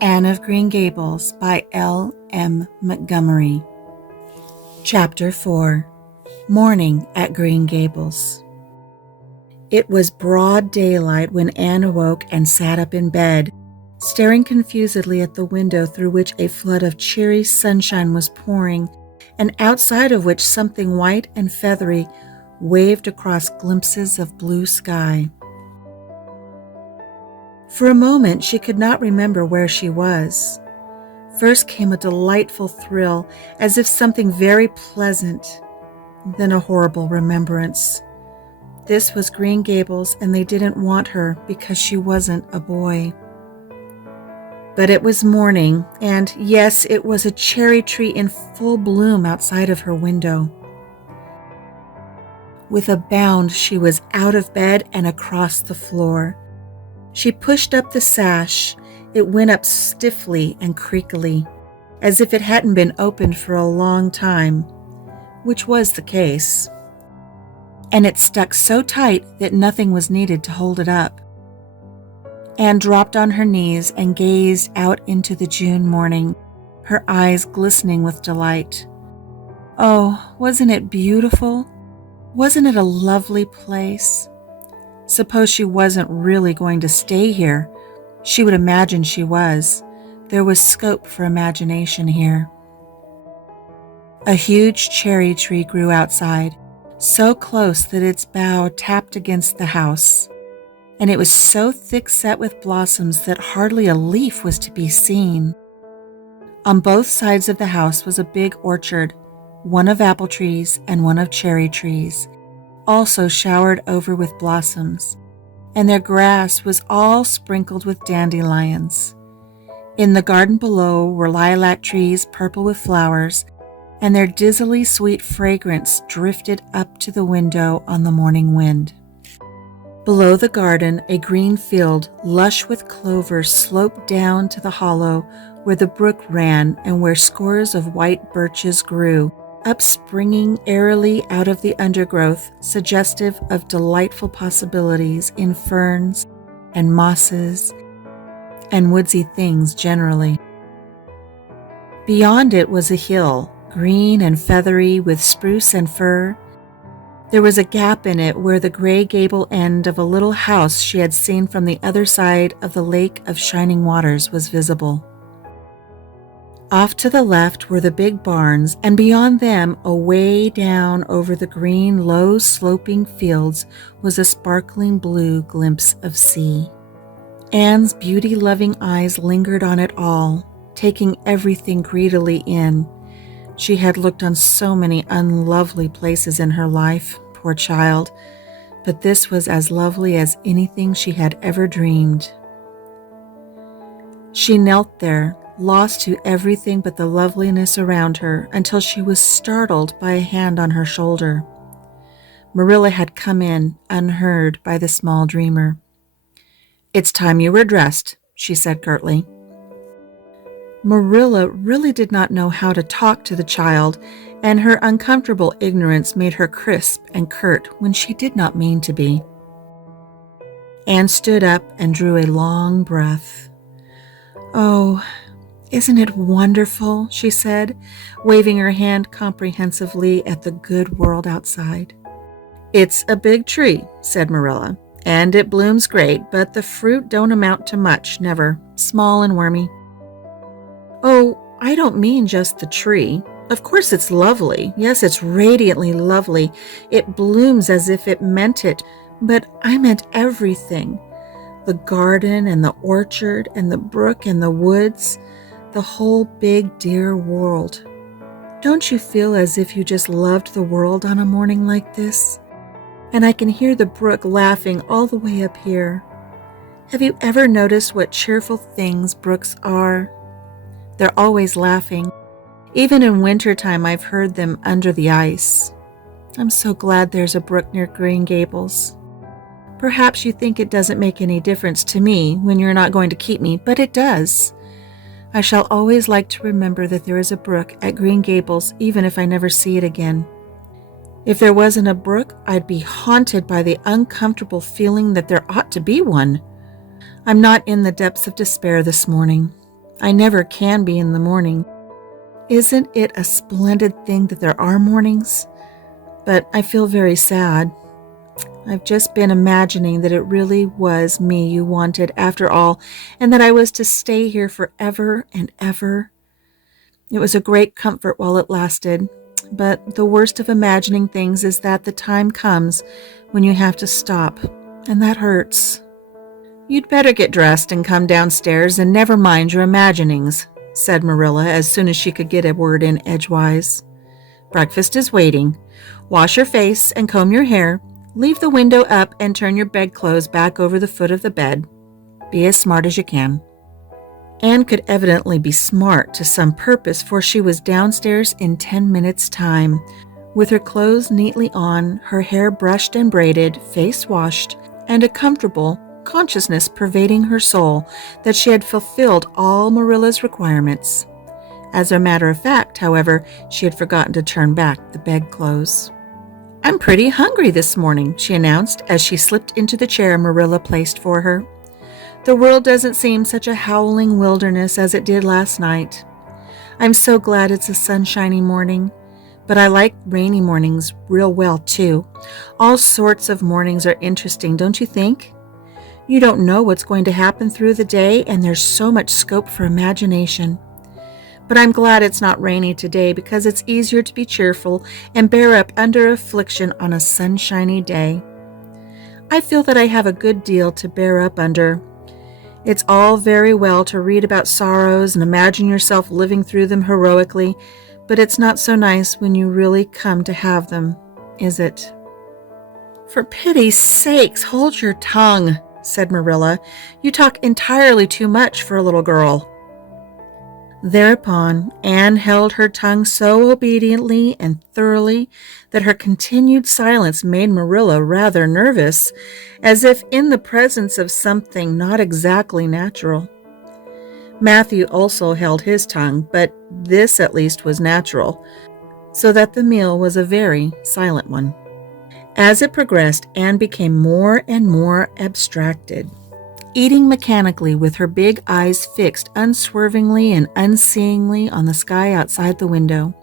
Anne of Green Gables by L. M. Montgomery. Chapter 4. Morning at Green Gables. It was broad daylight when Anne awoke and sat up in bed, staring confusedly at the window through which a flood of cheery sunshine was pouring, and outside of which something white and feathery waved across glimpses of blue sky. For a moment she could not remember where she was. First came a delightful thrill, as if something very pleasant, then a horrible remembrance. This was Green Gables, and they didn't want her because she wasn't a boy. But it was morning, and yes, it was a cherry tree in full bloom outside of her window. With a bound, she was out of bed and across the floor. She pushed up the sash. It went up stiffly and creakily, as if it hadn't been opened for a long time, which was the case. And it stuck so tight that nothing was needed to hold it up. Anne dropped on her knees and gazed out into the June morning, her eyes glistening with delight. Oh, wasn't it beautiful? Wasn't it a lovely place? Suppose she wasn't really going to stay here. She would imagine she was. There was scope for imagination here. A huge cherry tree grew outside, so close that its bough tapped against the house, and it was so thick-set with blossoms that hardly a leaf was to be seen. On both sides of the house was a big orchard, one of apple trees and one of cherry trees, also showered over with blossoms, and their grass was all sprinkled with dandelions. In the garden below were lilac trees purple with flowers, and their dizzily sweet fragrance drifted up to the window on the morning wind. Below the garden, a green field, lush with clover, sloped down to the hollow where the brook ran and where scores of white birches grew, upspringing airily out of the undergrowth, suggestive of delightful possibilities in ferns and mosses and woodsy things generally. Beyond it was a hill, green and feathery with spruce and fir. There was a gap in it where the gray gable end of a little house she had seen from the other side of the lake of shining waters was visible. Off to the left were the big barns, and beyond them, away down over the green, low-sloping fields, was a sparkling blue glimpse of sea. Anne's beauty-loving eyes lingered on it all, taking everything greedily in. She had looked on so many unlovely places in her life, poor child, but this was as lovely as anything she had ever dreamed. She knelt there, lost to everything but the loveliness around her, until she was startled by a hand on her shoulder. Marilla had come in, unheard by the small dreamer. "It's time you were dressed," she said curtly. Marilla really did not know how to talk to the child, and her uncomfortable ignorance made her crisp and curt when she did not mean to be. Anne stood up and drew a long breath. "Oh, isn't it wonderful?" she said, waving her hand comprehensively at the good world outside. "It's a big tree," said Marilla, "and it blooms great, but the fruit don't amount to much, never. Small and wormy." "Oh, I don't mean just the tree. Of course it's lovely. Yes, it's radiantly lovely. It blooms as if it meant it, but I meant everything. The garden and the orchard and the brook and the woods, the whole big, dear world. Don't you feel as if you just loved the world on a morning like this? And I can hear the brook laughing all the way up here. Have you ever noticed what cheerful things brooks are? They're always laughing. Even in wintertime, I've heard them under the ice. I'm so glad there's a brook near Green Gables. Perhaps you think it doesn't make any difference to me when you're not going to keep me, but it does. I shall always like to remember that there is a brook at Green Gables, even if I never see it again. If there wasn't a brook, I'd be haunted by the uncomfortable feeling that there ought to be one. I'm not in the depths of despair this morning. I never can be in the morning. Isn't it a splendid thing that there are mornings? But I feel very sad. I've just been imagining that it really was me you wanted after all, and that I was to stay here forever and ever. It was a great comfort while it lasted, but the worst of imagining things is that the time comes when you have to stop, and that hurts. You'd better get dressed and come downstairs and never mind your imaginings, said Marilla as soon as she could get a word in edgewise. Breakfast is waiting. Wash your face and comb your hair. Leave the window up and turn your bedclothes back over the foot of the bed. Be as smart as you can. Anne could evidently be smart to some purpose, for she was downstairs in 10 minutes' time, with her clothes neatly on, her hair brushed and braided, face washed, and a comfortable consciousness pervading her soul that she had fulfilled all Marilla's requirements. As a matter of fact, however, she had forgotten to turn back the bedclothes. I'm pretty hungry this morning, she announced as she slipped into the chair Marilla placed for her. The world doesn't seem such a howling wilderness as it did last night. I'm so glad it's a sunshiny morning, but I like rainy mornings real well too. All sorts of mornings are interesting, don't you think? You don't know what's going to happen through the day, and there's so much scope for imagination. But I'm glad it's not rainy today, because it's easier to be cheerful and bear up under affliction on a sunshiny day. I feel that I have a good deal to bear up under. It's all very well to read about sorrows and imagine yourself living through them heroically, but it's not so nice when you really come to have them, is it? For pity's sakes, hold your tongue, said Marilla. You talk entirely too much for a little girl. Thereupon, Anne held her tongue so obediently and thoroughly that her continued silence made Marilla rather nervous, as if in the presence of something not exactly natural. Matthew also held his tongue, but this at least was natural, so that the meal was a very silent one. As it progressed, Anne became more and more abstracted, eating mechanically with her big eyes fixed unswervingly and unseeingly on the sky outside the window.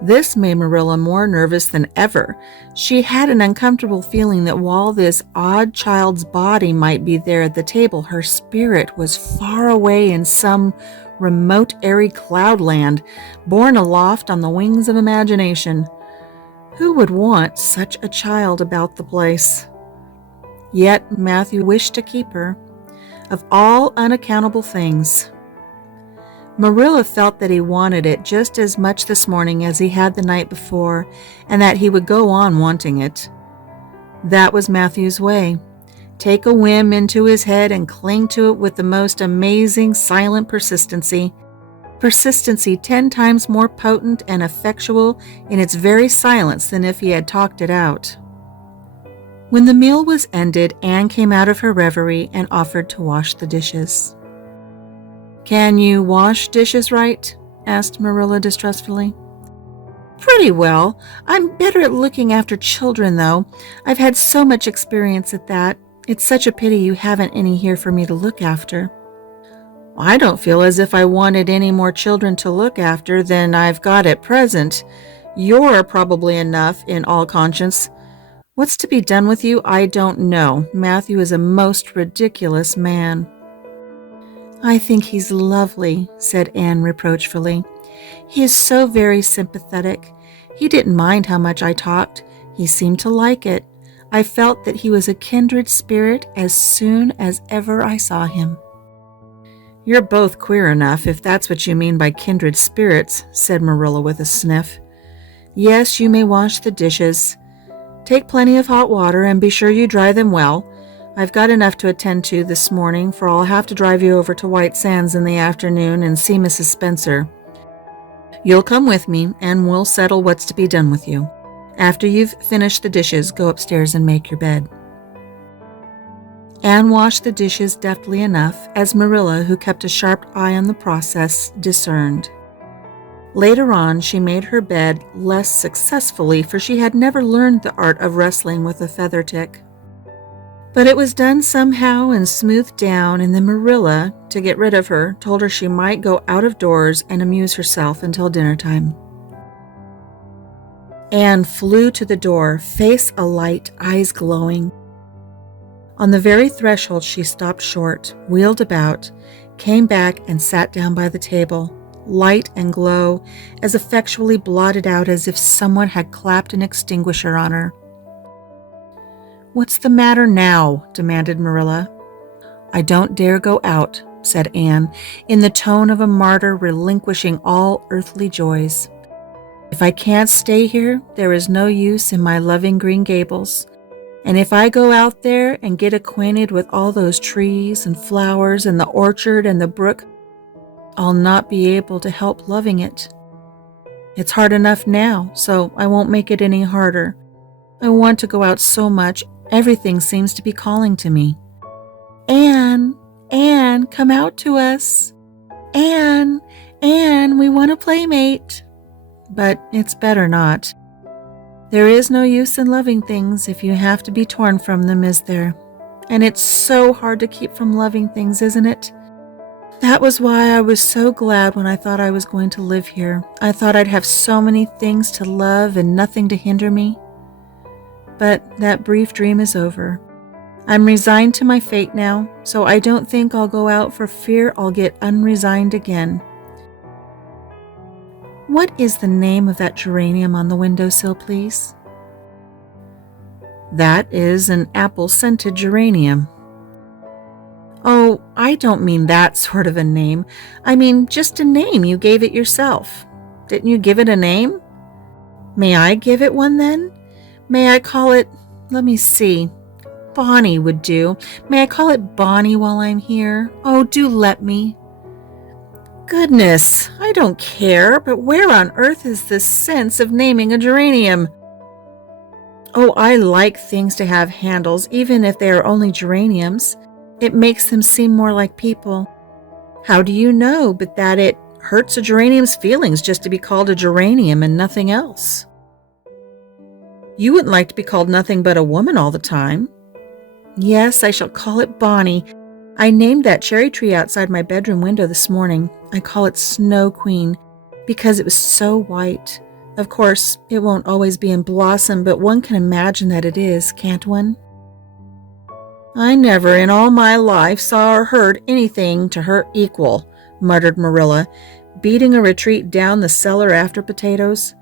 This made Marilla more nervous than ever. She had an uncomfortable feeling that while this odd child's body might be there at the table, her spirit was far away in some remote airy cloudland, borne aloft on the wings of imagination. Who would want such a child about the place? Yet Matthew wished to keep her, of all unaccountable things. Marilla felt that he wanted it just as much this morning as he had the night before, and that he would go on wanting it. That was Matthew's way. Take a whim into his head and cling to it with the most amazing silent persistency. Persistency 10 times more potent and effectual in its very silence than if he had talked it out. When the meal was ended, Anne came out of her reverie and offered to wash the dishes. Can you wash dishes right? Asked Marilla distrustfully. Pretty well. I'm better at looking after children, though. I've had so much experience at that. It's such a pity you haven't any here for me to look after. I don't feel as if I wanted any more children to look after than I've got at present. You're probably enough, in all conscience. What's to be done with you, I don't know. Matthew is a most ridiculous man. I think he's lovely, said Anne reproachfully. He is so very sympathetic. He didn't mind how much I talked. He seemed to like it. I felt that he was a kindred spirit as soon as ever I saw him. You're both queer enough, if that's what you mean by kindred spirits, said Marilla with a sniff. Yes, you may wash the dishes. Take plenty of hot water and be sure you dry them well. I've got enough to attend to this morning, for I'll have to drive you over to White Sands in the afternoon and see Mrs. Spencer. You'll come with me, and we'll settle what's to be done with you. After you've finished the dishes, go upstairs and make your bed. Anne washed the dishes deftly enough, as Marilla, who kept a sharp eye on the process, discerned. Later on, she made her bed less successfully, for she had never learned the art of wrestling with a feather tick. But it was done somehow and smoothed down, and then Marilla, to get rid of her, told her she might go out of doors and amuse herself until dinner time. Anne flew to the door, face alight, eyes glowing. On the very threshold she stopped short, wheeled about, came back and sat down by the table, light and glow, as effectually blotted out as if someone had clapped an extinguisher on her. "What's the matter now?" demanded Marilla. "I don't dare go out," said Anne, in the tone of a martyr relinquishing all earthly joys. "If I can't stay here, there is no use in my loving Green Gables. And if I go out there and get acquainted with all those trees and flowers and the orchard and the brook, I'll not be able to help loving it. It's hard enough now, so I won't make it any harder. I want to go out so much. Everything seems to be calling to me. Anne, Anne, come out to us. Anne, Anne, we want a playmate." But it's better not. There is no use in loving things if you have to be torn from them, is there? And it's so hard to keep from loving things, isn't it? That was why I was so glad when I thought I was going to live here. I thought I'd have so many things to love and nothing to hinder me. But that brief dream is over. I'm resigned to my fate now, so I don't think I'll go out for fear I'll get unresigned again. What is the name of that geranium on the windowsill, please? That is an apple-scented geranium. Oh, I don't mean that sort of a name. I mean just a name. You gave it yourself. Didn't you give it a name? May I give it one then? May I call it, let me see, Bonnie would do. May I call it Bonnie while I'm here? Oh, do let me. Goodness, I don't care, but where on earth is the sense of naming a geranium? Oh, I like things to have handles, even if they are only geraniums. It makes them seem more like people. How do you know but that it hurts a geranium's feelings just to be called a geranium and nothing else? You wouldn't like to be called nothing but a woman all the time. Yes, I shall call it Bonnie. I named that cherry tree outside my bedroom window this morning. I call it Snow Queen because it was so white. Of course, it won't always be in blossom, but one can imagine that it is, can't one? I never in all my life saw or heard anything to her equal, muttered Marilla, beating a retreat down the cellar after potatoes.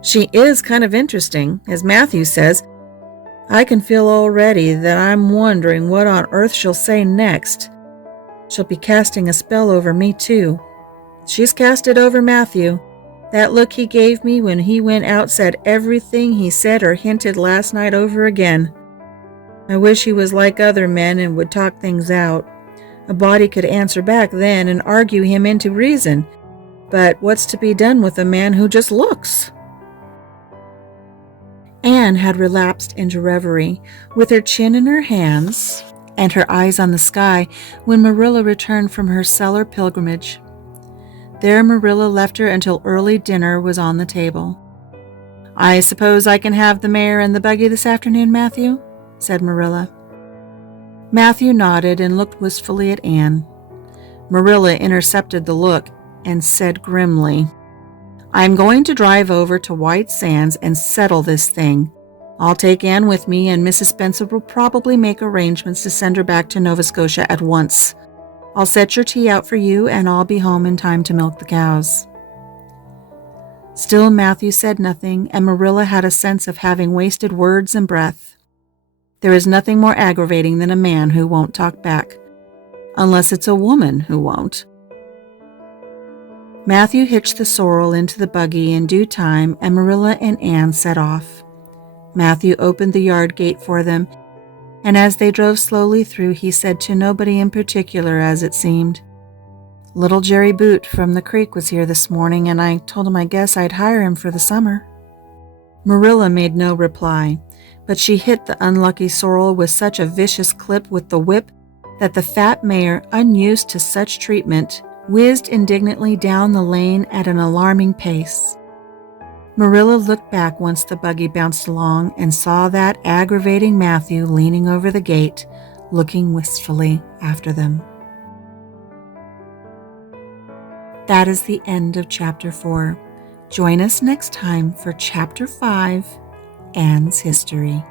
She is kind of interesting, as Matthew says. I can feel already that I'm wondering what on earth she'll say next. She'll be casting a spell over me, too. She's cast it over Matthew. That look he gave me when he went out said everything he said or hinted last night over again. I wish he was like other men and would talk things out. A body could answer back then and argue him into reason. But what's to be done with a man who just looks? Anne had relapsed into reverie, with her chin in her hands and her eyes on the sky, when Marilla returned from her cellar pilgrimage. There Marilla left her until early dinner was on the table. "I suppose I can have the mare and the buggy this afternoon, Matthew?" said Marilla. Matthew nodded and looked wistfully at Anne. Marilla intercepted the look and said grimly, "I'm going to drive over to White Sands and settle this thing. I'll take Anne with me, and Mrs. Spencer will probably make arrangements to send her back to Nova Scotia at once. I'll set your tea out for you, and I'll be home in time to milk the cows." Still Matthew said nothing, and Marilla had a sense of having wasted words and breath. There is nothing more aggravating than a man who won't talk back, unless it's a woman who won't. Matthew hitched the sorrel into the buggy in due time, and Marilla and Anne set off. Matthew opened the yard gate for them, and as they drove slowly through, he said to nobody in particular, as it seemed, "Little Jerry Boot from the creek was here this morning, and I told him I guess I'd hire him for the summer." Marilla made no reply, but she hit the unlucky sorrel with such a vicious clip with the whip that the fat mare, unused to such treatment, whizzed indignantly down the lane at an alarming pace. Marilla looked back once the buggy bounced along and saw that aggravating Matthew leaning over the gate, looking wistfully after them. That is the end of Chapter 4. Join us next time for Chapter 5, Anne's History.